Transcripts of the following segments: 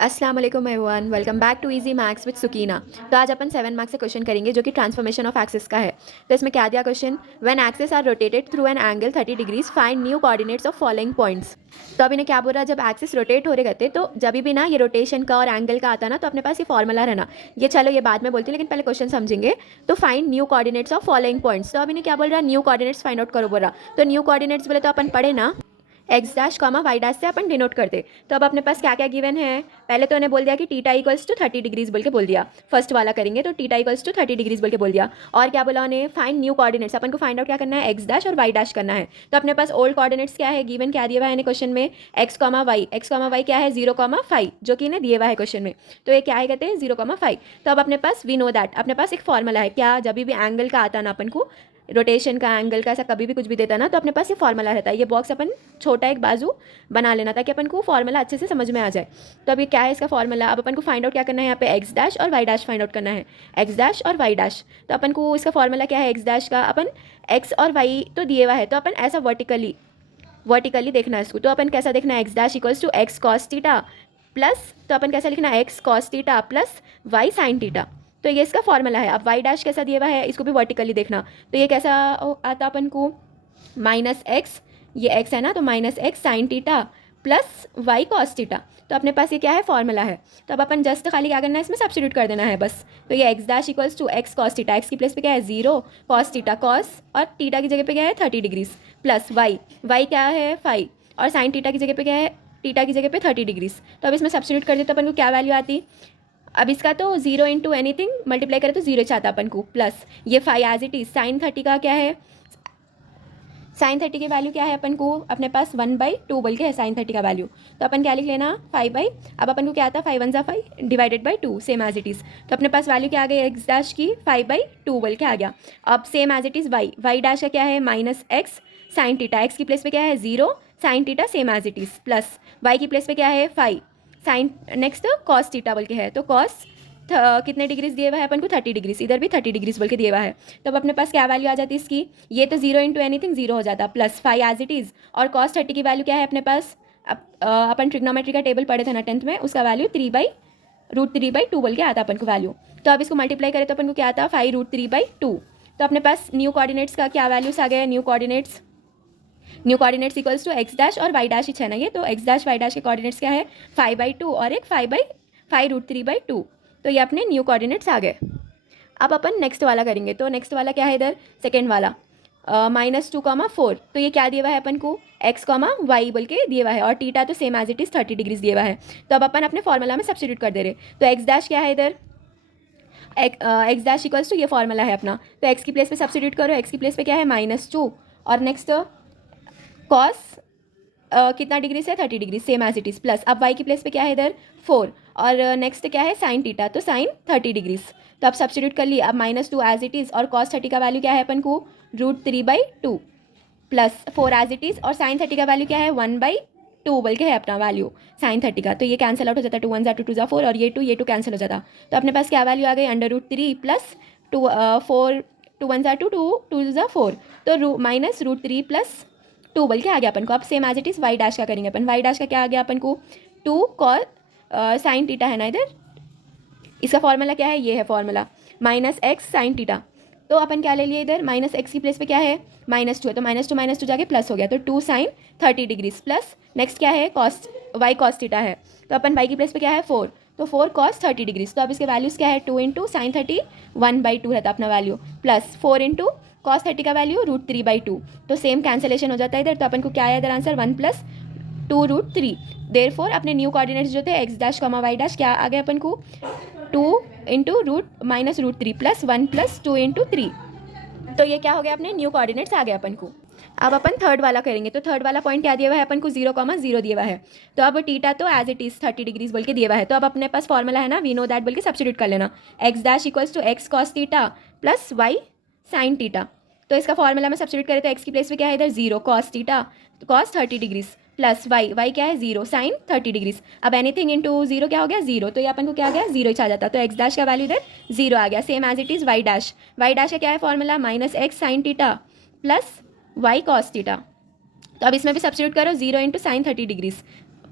अस्सलाम वालेकुम everyone, welcome back to easy maths with Sukina. तो आज अपन 7 मार्क्स से क्वेश्चन करेंगे जो कि ट्रांसफॉर्मेशन ऑफ एक्सिस का है। तो इसमें क्या दिया question, when axis are rotated through an angle 30 degrees find new coordinates of following points. तो अब इन्हें क्या बोल रहा है, जब एक्सिस रोटेट हो रहे रहते तो जब भी ना ये रोटेशन का और एंगल का आता ना तो अपने पास ये फॉर्मूला रहना। ये चलो ये बाद में बोलती हूँ, लेकिन पहले क्वेश्चन समझेंगे। तो find new coordinates of following points. तो अब इन्हें क्या बोल रहा है, न्यू कोऑर्डिनेट्स फाइंड आउट करो बोल रहा। तो न्यू कोऑर्डिनेट्स बोले तो अपन पढ़े ना, x dash comma y dash से अपन डिनोट करते। तो अब अपने पास क्या क्या गिवन है, पहले तो उन्हें बोल दिया कि टीटा इक्वल्स टू 30 डिग्रीज बोल के बोल दिया। फर्स्ट वाला करेंगे तो टीटा इक्वल्स टू 30 डिग्रीज बोल के बोल दिया। और क्या बोला उन्हें, फाइंड न्यू कोऑर्डिनेट्स। अपन को फाइंड आउट क्या करना है, एक्स डैश और वाई डैश करना है। तो अपने पास ओल्ड कोऑर्डिनेट्स क्या है, गिवन क्या दिया हुआ है क्वेश्चन में, एक्स कॉमा वाई क्या है 0,5 जो कि इन्हें दिए हुआ है क्वेश्चन में। तो ये क्या है, कहते हैं 0,5। तो अब अपने पास वी नो दैट, अपने पास एक फॉर्मूला है क्या, जब भी एंगल का आता ना अपन को, रोटेशन का एंगल का ऐसा कभी भी कुछ भी देता ना तो अपने पास ये फॉर्मूला रहता है। ये बॉक्स अपन छोटा एक बाजू बना लेना ताकि अपन को फॉर्मूला अच्छे से समझ में आ जाए। तो अब ये क्या है इसका फॉर्मूला, अब अपन को फाइंड आउट क्या करना है, यहाँ पे एक्स डैश और वाई डैश फाइंड आउट करना है, एक्स डैश और वाई डैश। तो अपन को इसका फॉर्मूला क्या है, एक्स डैश का अपन एक्स और वाई तो दिए हुआ है तो अपन ऐसा वर्टिकली देखना है इसको। तो अपन कैसा देखना है, x dash equals to x cos theta plus, तो अपन कैसा लिखना है, x cos theta plus y sine theta. तो ये इसका फॉर्मूला है। अब वाई डैश कैसा दिया हुआ है, इसको भी वर्टिकली देखना। तो ये कैसा आता अपन को, माइनस एक्स, ये एक्स है ना तो minus x sine theta plus y cos theta. तो अपने पास ये क्या है, फॉर्मूला है। तो अब अपन जस्ट खाली क्या करना है, इसमें सब्स्टिट्यूट कर देना है बस। तो ये x dash equals to x cos theta, x की प्लेस पे क्या है 0, कॉस थीटा कॉस और थीटा की जगह पे क्या है 30 डिग्रीज, प्लस वाई क्या है 5 और साइन थीटा की जगह पे क्या है, थीटा की जगह पे 30 डिग्रीज। तो अब इसमें सब्स्टिट्यूट कर दे तो अपन को क्या वैल्यू आती, अब इसका तो 0 इंटू एनीथिंग मल्टीप्लाई करें तो 0 चाहता अपन को, प्लस ये 5 एज इट इज, साइन 30 का क्या है, साइन 30 की वैल्यू क्या है अपन को, अपने पास 1/2 बोल के है साइन 30 का वैल्यू। तो अपन क्या लिख लेना 5 बाई, अब अपन को क्या आता है 5 1 जा 5 divided by 2 same as it is. तो अपने पास वैल्यू क्या आ गई एक्स डैश की 5/2 बोल के आ गया। अब same as it is y dash का क्या है minus x sine theta, x की प्लेस पे क्या है 0 sine theta same as it is, plus y की प्लेस पे क्या है 5 साइन, नेक्स्ट कॉस थीटा बोल के है तो कॉस कितने डिग्रीज दिए हुआ है अपन को 30 डिग्रीज, इधर भी 30 डिग्रीज बोल के दिए हुआ है। तो अब अपने पास क्या वैल्यू आ जाती है इसकी, ये तो 0 इंटू एनीथिंग 0 हो जाता, प्लस 5 एज इट इज़, और कॉस 30 की वैल्यू क्या है अपने पास, अपन ट्रिग्नोमेट्री का टेबल पढ़े थे ना 10th में, उसका वैल्यू 3/√3/2 बोल के आता अपन को वैल्यू। तो अब इसको मल्टीप्लाई करें तो अपन को क्या आता 5√3/2। तो अपने पास न्यू कोऑर्डिनेट्स का क्या वैल्यूस आ गए, new coordinates equals to x dash और वाई डैश ही है ना ये, तो एक्स डैश वाई डैश के कोऑर्डिनेट्स क्या है 5/2 और एक 5/5√3/2। तो ये अपने न्यू कोऑर्डिनेट्स आ गए। अब अपन नेक्स्ट वाला करेंगे। तो नेक्स्ट वाला क्या है इधर, सेकेंड वाला -2,4। तो ये क्या दिया हुआ है अपन को, एक्स कॉमा वाई बोल के दिया हुआ है और टीटा तो same as it is 30 degrees दिया हुआ है। तो अब अपन अपने फॉर्मूला में सब्स्टिट्यूट कर दे रहे। तो एक्स डैश क्या है इधर, एक्स डैश इक्वल्स टू ये फॉर्मूला है अपना, तो एक्स की प्लेस पे सब्स्टिट्यूट करो, एक्स की प्लेस पे क्या है -2 और नेक्स्ट कॉस कितना डिग्री से 30 degree same as it is, plus अब वाई की प्लेस पे क्या है इधर 4 और नेक्स्ट क्या है साइन टीटा तो साइन 30 डिग्रीज। तो अब सब्स्टिट्यूट कर लिए, अब -2 एज इट इज़ और कॉस 30 का वैल्यू क्या है अपन को √3/2 प्लस 4 एज इट इज़ और साइन 30 का वैल्यू क्या है 1/2 बोल के है अपना वैल्यू साइन 30 का। तो ये कैंसिल आउट हो जाता है, 2 1 जा 2 2 जा 4 और ये 2 कैंसिल हो जाता। तो अपने पास क्या वैल्यू आ गई √3 प्लस 4 2 1 जा 2 2 2 जा 4 तो -√3 प्लस 2 बोल के आ गया अपन को। अब same as it is y dash का करेंगे अपन, वाई डैश का क्या आ गया अपन को 2 कॉस साइन टीटा है ना इधर, इसका फॉर्मूला क्या है, ये है फॉर्मूला -x साइन टीटा। तो अपन क्या ले लिए इधर, -x की प्लेस पे क्या है -2 है तो -2 जाके प्लस हो गया तो 2 साइन 30 डिग्रीज, प्लस नेक्स्ट क्या है कॉस वाई कॉस थीटा है तो अपन वाई की प्लेस पे क्या है 4 तो 4 कॉस 30 डिग्रीज। तो अब इसके वैल्यूज़ क्या है 2 इंटू साइन 30 1/2 रहता अपना वैल्यू, प्लस 4 इंटू कॉस 30 का वैल्यू √3/2। तो सेम कैंसिलेशन हो जाता है इधर। तो अपन को क्या आया इधर आंसर 1 + 2√3। देयरफॉर अपने न्यू कोऑर्डिनेट्स जो थे x dash comma y dash क्या आ गए अपन को 2 इंटू -√3 प्लस 1 + 2 इंटू 3। तो ये क्या हो गया, अपने न्यू कोऑर्डिनेट्स आ गए अपन को। अब अपन थर्ड वाला करेंगे। तो थर्ड वाला पॉइंट क्या दिया हुआ है अपन को 0,0 दिया हुआ है। तो अब टीटा तो एज इट इज़ 30 डिग्रीज बोल के दिया हुआ है। तो अब अपने पास फॉर्मूला है ना वी नो दैट बोल के सब्स्टिट्यूट कर लेना, x dash equals to x cos theta plus y sine theta. तो इसका फॉर्मूला में सब्स्टिट्यूट करें तो एक्स की प्लेस पे क्या है इधर 0 cos theta cos 30 degrees plus y क्या है 0 साइन 30 डिग्रीज। अब एनीथिंग इंटू 0 क्या हो गया 0, तो ये अपन को क्या आ गया 0 ही आ जाता। तो एक्स डैश का वैल्यू इधर 0 आ गया, same as it is y dash का क्या है formula -x sine theta plus y cos theta. तो अब इसमें भी सब्स्टिट्यूट करो 0 into sine 30 degrees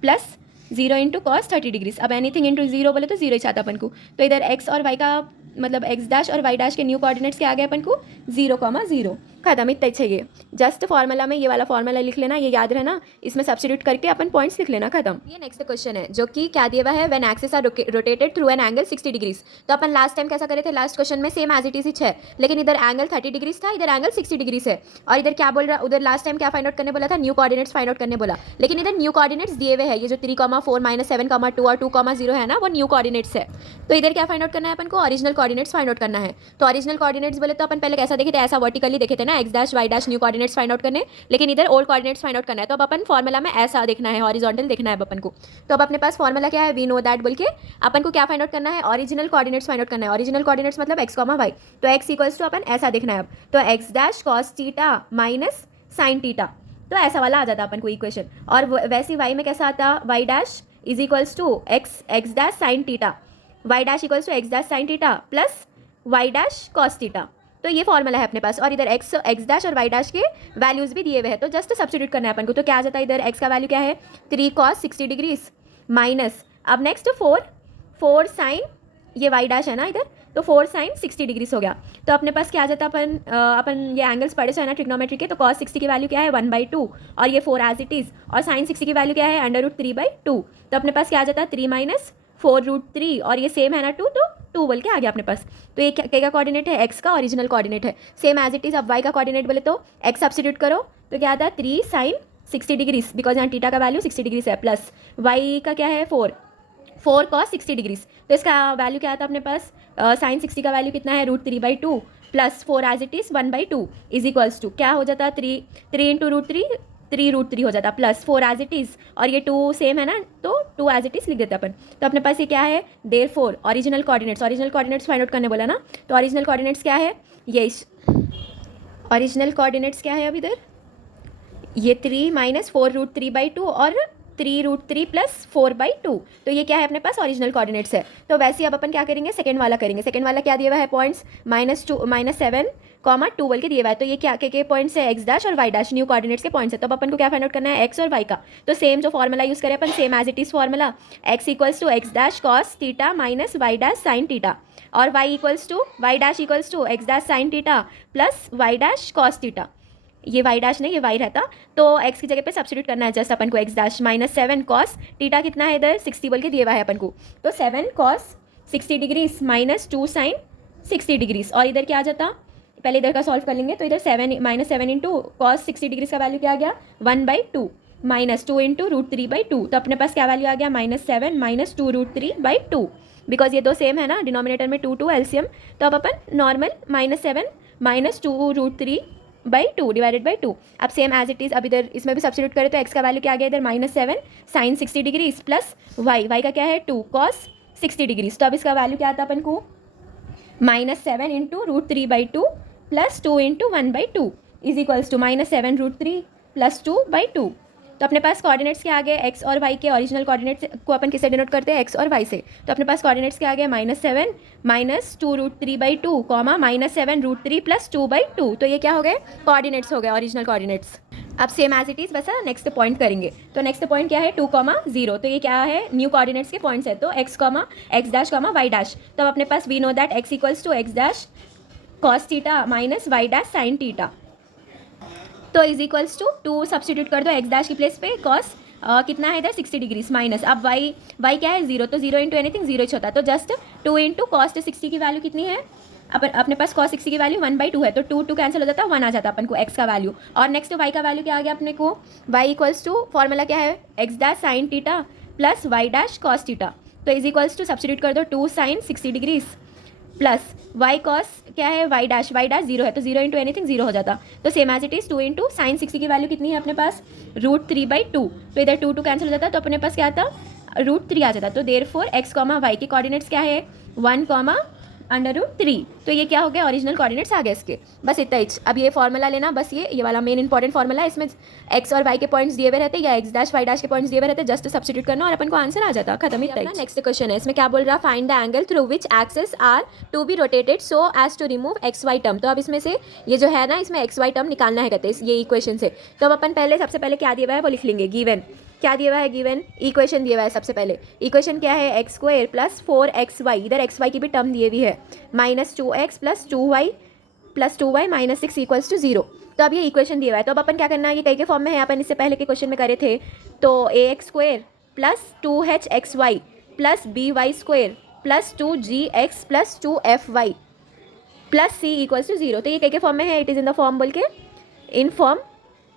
plus zero into cos 30 degrees. अब एनीथिंग इंटू जीरो बोले तो जीरो ही चाहता अपन को, तो इधर एक्स और वाई का मतलब एक्स डैश और वाई डैश के न्यू कोऑर्डिनेट्स क्या आ गए अपन को, 0,0। खत्म, इतना चाहिए। जस्ट फॉर्मूला में ये वाला फॉर्मूला लिख लेना, ये याद रहना, इसमें सब्स्टिट्यूट करके अपन पॉइंट्स लिख लेना, खत्म। ये नेक्स्ट क्वेश्चन है जो कि क्या दिया हुआ है, when axis are rotated through an angle 60 degrees. तो अपन लास्ट टाइम कैसा करे थे, लास्ट क्वेश्चन में सेम एज इट इज ही है, लेकिन इधर एंगल 30 डिग्रीज था, इधर एंगल 60 डिग्रीज है। और इधर क्या बोल रहा, उधर लास्ट टाइम क्या फाइंड आउट करने बोला था, न्यू कोऑर्डिनेट्स फाइंड आउट करने बोला, लेकिन इधर न्यू कोऑर्डिनेट्स दिए हुए हैं, ये जो 3,4 -7,2 और 2,0 है ना, वो न्यू कोऑर्डिनेट्स है। तो इधर क्या फाइंड आउट करना है अपन को, ओरिजिनल कोऑर्डिनेट्स फाइंड आउट करना है। तो ओरिजिनल कोऑर्डिनेट्स बोले तो अपन पहले कैसा देखे थे, ऐसा वर्टिकली देखे थे ना, x dash y dash new coordinates find out करने, लेकिन इधर ओल्ड कोऑर्डिनेट्स फाइंड आउट करना है। तो अब अपन फॉर्मूला में ऐसा देखना है, हॉरिजॉन्टल देखना है अब अपन को। तो अब अपने पास फॉर्मूला क्या है, वी नो दैट बोल के अपन को क्या फाइंड आउट करना है, ओरिजिनल कोऑर्डिनेट्स फाइंड आउट करना है। ओरिजिनल कोऑर्डिनेट्स मतलब एक्स कॉमा वाई, तो एक्स इक्वल्स टू अपन ऐसा देखना है अब, तो x dash cos theta minus sign theta, तो ऐसा वाला आ जाता अपन को इक्वेशन। और वैसे वाई में कैसा आता, y dash is equals to x dash sine theta, y dash equals to x dash sine theta plus y dash cos theta. तो ये फॉर्मूला है अपने पास, और इधर एक्स डैश और वाई डैश के वैल्यूज भी दिए हुए हैं, तो जस्ट सब्स्टिट्यूट करना है अपन को। तो क्या आ जाता है, इधर एक्स का वैल्यू क्या है, 3 cos 60 डिग्रीज माइनस, अब नेक्स्ट 4 साइन, ये वाई डैश है ना इधर, तो 4 साइन 60 डिग्रीज हो गया। तो अपने पास क्या आ जाता, अपन ये एंगल्स पढ़े से है ना ट्रिग्नोमेट्री के, तो cos 60 की वैल्यू क्या है 1/2, और ये 4 एज इट इज़, और साइन 60 की वैल्यू क्या है √3/2। तो अपने पास क्या आ जाता है 3 - 4√3, और ये सेम है ना 2, तो 2 बोल के आ गया अपने पास। तो ये क्या का कोऑर्डिनेट है, एक्स का ओरिजिनल कोऑर्डिनेट है, सेम एज इट इज़। अब वाई का कोऑर्डिनेट बोले तो एक्स सब्स्टिट्यूट करो, तो क्या आता है 3 साइन 60 डिग्रीज, बिकॉज यहाँ थीटा का वैल्यू 60 डिग्रीज है, प्लस वाई का क्या है 4 cos 60 डिग्रीज। तो इसका वैल्यू क्या आता है अपने पास, साइन 60 का वैल्यू कितना है √3/2 plus 4 as it is 1/2 is equals to क्या हो जाता है 3 इंटू √3 हो जाता है, प्लस 4 एज इट इज़, और ये 2 सेम है ना, तो 2 एज इट इज़ लिख देते अपन। तो अपने पास ये क्या है, therefore original coordinates find out करने बोला ना, तो ओरिजिनल कोऑर्डिनेट्स क्या है, ये ओरिजिनल कोऑर्डिनेट्स क्या है अब इधर, ये 3 - 4√3/2 और 3√3 प्लस 4/2, तो ये क्या है अपने पास ओरिजिनल कोऑर्डिनेट्स है। तो वैसे अब अपन क्या करेंगे, सेकंड वाला करेंगे। सेकंड वाला क्या दिया हुआ है, पॉइंट्स -7, 2 बोल के दिया हुआ है, तो ये क्या के पॉइंट्स है, एक्स डैश और वाई डैश न्यू कोऑर्डिनेट्स के पॉइंट्स है। तो अब अपन को क्या फाइंड आउट करना है, एक्स और वाई का। तो सेम जो फॉर्मूला यूज़ करें अपन, same as it is formula, x equals to x dash cos theta minus y dash sine theta, और y dash equals to x dash sine theta plus y dash cos theta. ये y dash नहीं, ये Y रहता, तो x की जगह पे substitute करना है जस्ट अपन को, एक्स डैश -7 cos थीटा कितना है इधर 60 बोल के दिए हुआ है अपन को, तो 7 cos 60 degrees minus 2 sine 60 degrees, और इधर क्या आ जाता, पहले इधर का सॉल्व कर लेंगे, तो इधर 7 इंटू cos 60 डिग्रीज का वैल्यू क्या आ गया 1/2 माइनस 2 इंटू √3/2, तो अपने पास क्या वैल्यू आ गया -7 - 2√3/2, बिकॉज ये दो सेम है ना, डिनोमिनेटर में 2 एलसीएम, तो अब अपन नॉर्मल -7 - 2√3/2 डिवाइडेड बाई 2। अब सेम एज इट इज़, अब इधर इसमें भी सब्स्टिट्यूट करें तो एक्स का वैल्यू क्या आ गया इधर -7 साइन 60 डिग्रीज प्लस वाई का क्या है 2 cos 60 डिग्रीज। तो अब इसका वैल्यू क्या आता अपन को -7 into √3/2 plus 2 into 1/2 is equals to -7√3 plus 2/2। तो अपने पास कोऑर्डिनेट्स क्या आ गए, एक्स और वाई के ओरिजिनल कोऑर्डिनेट्स को अपन किससे डिनोट करते हैं, एक्स और वाई से। तो अपने पास कोऑर्डिनेट्स क्या आ गए -7 - 2√3/2 -7√3 प्लस 2/2, तो ये क्या हो गए कोऑर्डिनेट्स हो गए, ओरिजिनल कोऑर्डिनेट्स। अब सेम एज इट इज़ बस नेक्स्ट पॉइंट करेंगे, तो नेक्स्ट पॉइंट क्या है 2,0, तो ये क्या है न्यू कोऑर्डिनेट्स के पॉइंट्स है, तो एक्स डैश वाई डैश। तो अब अपने पास we know that x equals to x dash cos theta minus y dash sine theta, तो इज इक्वल्स टू 2 सब्स्टिट्यूट कर दो एक्स डैश की प्लेस पे, कॉस कितना है इधर 60 डिग्रीज माइनस, अब वाई क्या है 0, तो 0 इंटू एनीथिंग 0 ही होता है, तो जस्ट 2 इंटू कॉस्ट 60 की वैल्यू कितनी है, अपने पास cos 60 की वैल्यू 1/2 है, तो 2 कैंसिल हो जाता है, 1 आ जाता है अपन को x का वैल्यू। और नेक्स्ट y का वैल्यू क्या आ गया अपने को, y इक्वल्स टू फॉर्मूला क्या है x dash sine theta plus y dash cos theta, तो इज इक्वल्स टू सब्स्टिट्यूट कर दो 2 sine 60 degrees plus y cos क्या है वाई डैश 0 है, तो 0 इंटू एनीथिंग 0 हो जाता, तो same as it is 2 into sine 60 की वैल्यू कितनी है अपने पास √3/2, तो इधर 2 कैंसिल हो जाता है, तो अपने पास क्या आता √3 आ जाता, तो देयरफॉर x, y के कोऑर्डिनेट्स क्या है 1, √3, तो ये क्या हो गया ओरिजिनल कोऑर्डिनेट्स आ गए इसके, बस इतना ही। अब ये फॉर्मूला लेना, बस ये वाला मेन इंपॉर्टेंट फॉर्मूला है, इसमें एक्स और वाई के पॉइंट्स दिए हुए रहते हैं या एक्स डैश वाई डैश के पॉइंट्स दिए हुए रहते हैं, जस्ट सब्स्टिट्यूट करना और अपन को आंसर आ जाता, खत्म ही। नेक्स्ट क्वेश्चन है, इसमें क्या बोल रहा है find the angle through which axes are to be rotated so as to remove x y term. तो अब इसमें से ये जो है ना, इसमें एक्स वाई टर्म निकालना है कहते हैं ये इक्वेशन से। तो अब अपन सबसे पहले क्या दिया हुआ है वो लिख लेंगे, गिवन क्या दिया हुआ है गिवन, इक्वेशन दिया हुआ है। सबसे पहले इक्वेशन क्या है, एक्स स्क्वायर प्लस 4xy, इधर xy की भी टर्म दिए हुई है, -2x plus 2y minus 6 equals to 0। तो अब ये इक्वेशन दिया हुआ है, तो अब अपन क्या करना है, ये कई के फॉर्म में है, अपन इससे पहले के क्वेश्चन में करे थे। तो ax² plus 2hxy plus by² plus 2gx plus 2fy plus c equals to 0। तो ये कई के फॉर्म में है, it is in the form बोल के, इन फॉर्म,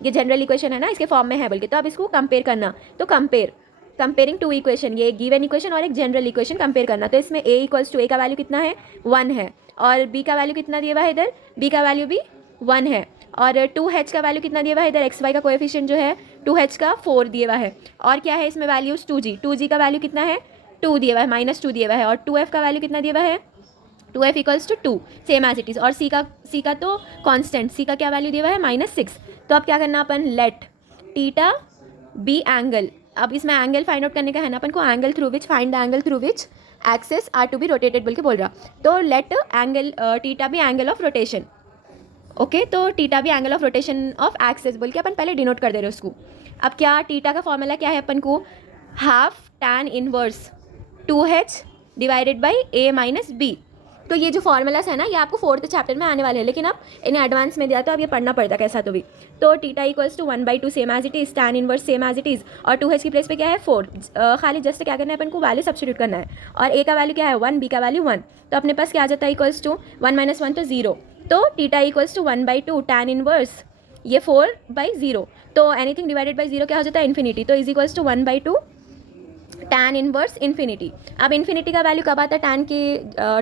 ये जनरल इक्वेशन है ना, इसके फॉर्म में है बोल के। तो अब इसको कंपेयर करना, तो कंपेयरिंग टू इक्वेशन, ये गिवन इक्वेशन और एक जनरल इक्वेशन कंपेयर करना। तो इसमें a इक्वल्स टू, a का वैल्यू कितना है 1 है, और b का वैल्यू कितना दिया हुआ है इधर, b का वैल्यू भी 1 है, और 2h का वैल्यू कितना दिया हुआ है इधर, xy का कोएफिशिएंट जो है 2h का 4 दिया हुआ है, और क्या है इसमें वैल्यूज 2g का वैल्यू कितना है 2 दिया हुआ है, -2 दिया हुआ है, और 2f का वैल्यू कितना दिया हुआ है 2f equals to 2, same as it is, और c का तो कांस्टेंट, c का क्या वैल्यू दिया हुआ है -6। तो अब क्या करना अपन, लेट थीटा बी एंगल, अब इसमें एंगल फाइंड आउट करने का है ना अपन को, angle through which, find the angle through which axes are to be rotated बोल के बोल रहा। तो let angle theta be angle of rotation, okay, तो theta be angle of rotation of axes बोल के अपन पहले डिनोट कर दे रहे हैं उसको। अब क्या थीटा का फॉर्मूला क्या है अपन को, half tan inverse 2h divided by a minus b. तो ये जो फॉर्मूलास है ना, ये आपको 4th चैप्टर में आने वाले हैं, लेकिन अब इन्हें एडवांस में दिया तो अब ये पढ़ना पड़ता कैसा तो भी। तो theta equals to 1/2 same as it is, tan inverse same as it is, और 2h की प्लेस पे क्या है 4, खाली जस्ट क्या करना है अपन को, वैल्यू सब्स्टिट्यूट करना है, और a का वैल्यू क्या है 1, b का वैल्यू 1, तो अपने पास क्या आ जाता है इक्वल्स टू 1 - 1 तो 0। तो theta equals to 1/2 tan inverse, ये 4/0, तो एनीथिंग डिवाइडेड बाई 0 क्या हो जाता है इन्फिनिटी, तो is equals to 1/2 tan inverse infinity. अब इन्फिनिटी का वैल्यू कब आता है,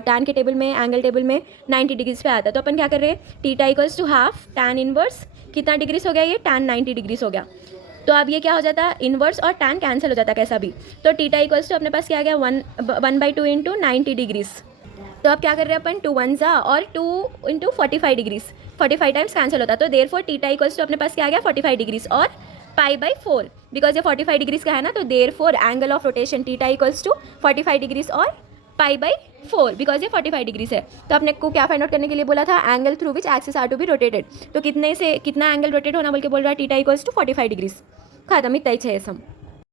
tan के टेबल में, एंगल टेबल में 90 डिग्रीज पे आता है। तो अपन क्या कर रहे हैं, theta equals to half tan inverse, कितना डिग्रीज हो गया ये, tan 90 डिग्रीज हो गया। तो अब ये क्या हो जाता है, इनवर्स और tan कैंसिल हो जाता है कैसा भी। तो थीटा इक्वल्स टू अपने पास क्या आ गया 1/2 इंटू 90 डिग्रीज। तो अब क्या कर रहे हैं अपन, 2 1 जा और 2 इंटू 45 डिग्रीज, 45 टाइम्स कैंसिल होता है, तो देयरफॉर थीटा इक्वल्स टू अपने पास क्या आ गया 45 डिग्रीज, और π/4, बिकॉज ये 45 डिग्रीज का है ना, तो therefore angle of rotation theta equals to 45 degrees और π/4, बिकॉज ये 45 डिग्रीज है। तो अपने को क्या फाइंड आउट करने के लिए बोला था, angle through which axis are to be rotated, तो कितने से कितना एंगल रोटेट होना बोल के बोल रहा है, थीटा इक्वल्स टू 45 डिग्रीज, खत्म, इतना ही चाहिए सम।